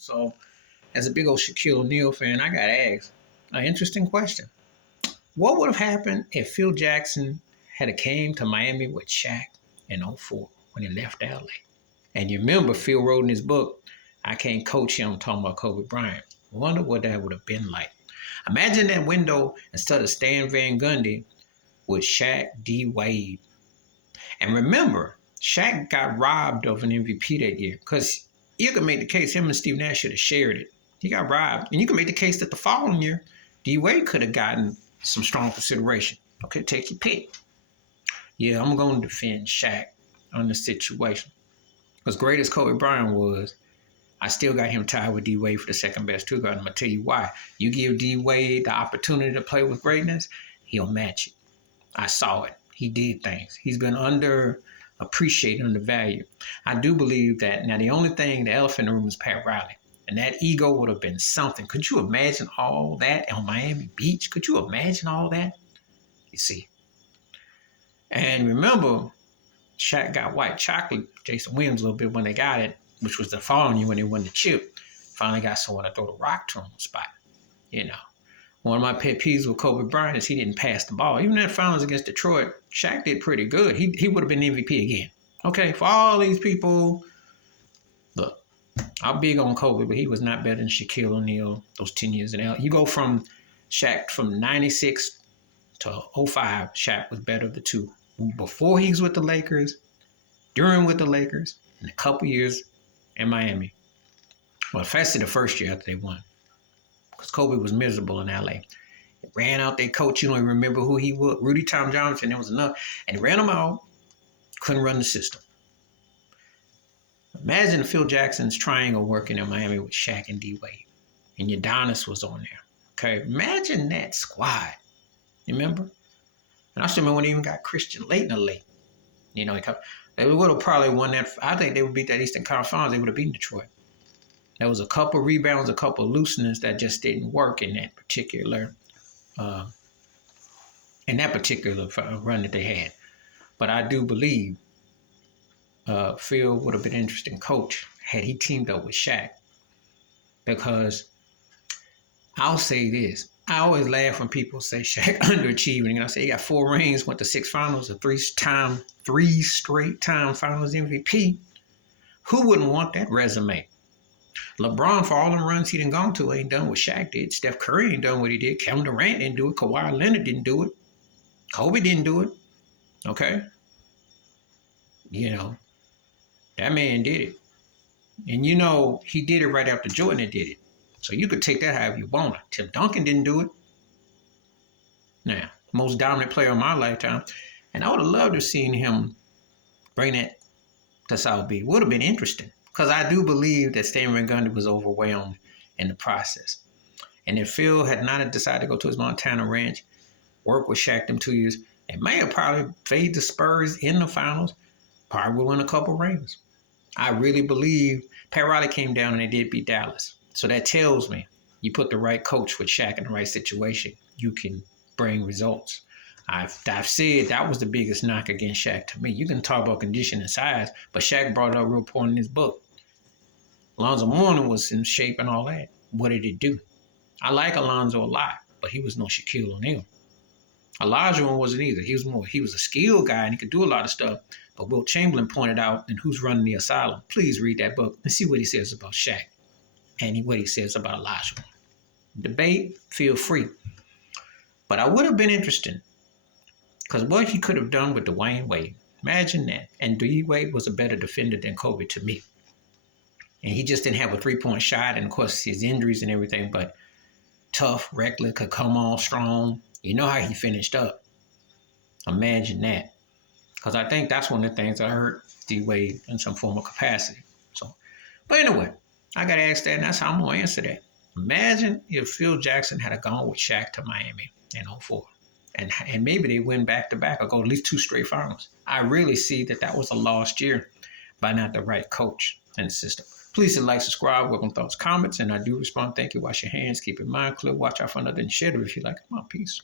So, as a big old Shaquille O'Neal fan, I got to ask an interesting question. What would have happened if Phil Jackson had came to Miami with Shaq in '04 when he left LA? And you remember Phil wrote in his book, I can't coach him, talking about Kobe Bryant. Wonder what that would have been like. Imagine that window instead of Stan Van Gundy with Shaq D. Wade. And remember, Shaq got robbed of an MVP that year because you could make the case him and Steve Nash should have shared it. He got robbed. And you can make the case that the following year, D. Wade could have gotten some strong consideration. Okay, take your pick. Yeah, I'm going to defend Shaq on the situation. As great as Kobe Bryant was, I still got him tied with D. Wade for the second best two guard. I'm going to tell you why. You give D. Wade the opportunity to play with greatness, he'll match it. I saw it. He did things. He's been underappreciated, undervalued. I do believe that. Now, the only thing, the elephant in the room is Pat Riley. And that ego would have been something. Could you imagine all that on Miami Beach? Could you imagine all that? You see. And remember, Shaq got white chocolate, Jason Williams, a little bit when they got it, which was the following year when they won the chip. Finally got someone to throw the rock to him on the spot. You know. One of my pet peeves with Kobe Bryant is he didn't pass the ball. Even in that finals against Detroit, Shaq did pretty good. He would have been MVP again. Okay, for all these people, look, I'm big on Kobe, but he was not better than Shaquille O'Neal those 10 years in LA. You go from Shaq from 96 to '05, Shaq was better of the two. Before he was with the Lakers, during with the Lakers, and a couple years in Miami. Well, especially the first year after they won. Because Kobe was miserable in LA. He ran out their coach, you don't even remember who he was. Rudy Tom Johnson, it was enough. And he ran him out, couldn't run the system. Imagine Phil Jackson's triangle working in Miami with Shaq and D. Wade. And Udonis was on there. Okay, imagine that squad. You remember? And I still remember when they even got Christian late in the late. You know, they would have probably won that. I think they would beat that Eastern Conference Finals. They would have beaten Detroit. There was a couple rebounds, a couple looseness that just didn't work in that particular run that they had. But I do believe Phil would have been an interesting coach had he teamed up with Shaq. Because I'll say this. I always laugh when people say Shaq underachieving. And I say he got 4 rings, went to 6 finals, a 3 straight time finals MVP. Who wouldn't want that resume? LeBron, for all them runs he done gone to, ain't done what Shaq did. Steph Curry ain't done what he did. Kevin Durant didn't do it. Kawhi Leonard didn't do it. Kobe didn't do it. Okay? You know, that man did it. And you know, he did it right after Jordan did it. So you could take that however you want. Tim Duncan didn't do it. Now, most dominant player of my lifetime. And I would have loved to have seen him bring that to South Beach. Would have been interesting. Because I do believe that Stan Van Gundy was overwhelmed in the process. And if Phil had not decided to go to his Montana ranch, work with Shaq them 2 years, they may have probably faded the Spurs in the finals, probably would win a couple rings. I really believe Pat Riley came down and they did beat Dallas. So that tells me you put the right coach with Shaq in the right situation, you can bring results. I've said that was the biggest knock against Shaq to me. You can talk about condition and size, but Shaq brought it up real point in his book. Alonzo Mourning was in shape and all that. What did he do? I like Alonzo a lot, but he was no Shaquille O'Neal. Olajuwon wasn't either. He was a skilled guy and he could do a lot of stuff. But Wilt Chamberlain pointed out in Who's Running the Asylum. Please read that book and see what he says about Shaq and what he says about Olajuwon. Debate, feel free. But I would have been interested because what he could have done with Dwyane Wade. Imagine that. And D. Wade was a better defender than Kobe to me. And he just didn't have a 3-point shot. And, of course, his injuries and everything. But tough, reckless, could come on strong. You know how he finished up. Imagine that. Because I think that's one of the things that hurt D. Wade in some form of capacity. So, but anyway, I got to ask that, and that's how I'm going to answer that. Imagine if Phil Jackson had gone with Shaq to Miami in '04. And maybe they win back-to-back or go at least 2 straight finals. I really see that was a lost year by not the right coach and the system. Please hit like, subscribe, welcome thoughts, comments, and I do respond. Thank you. Wash your hands. Keep your mind clear. Watch out for another and share it if you like. Come on, peace.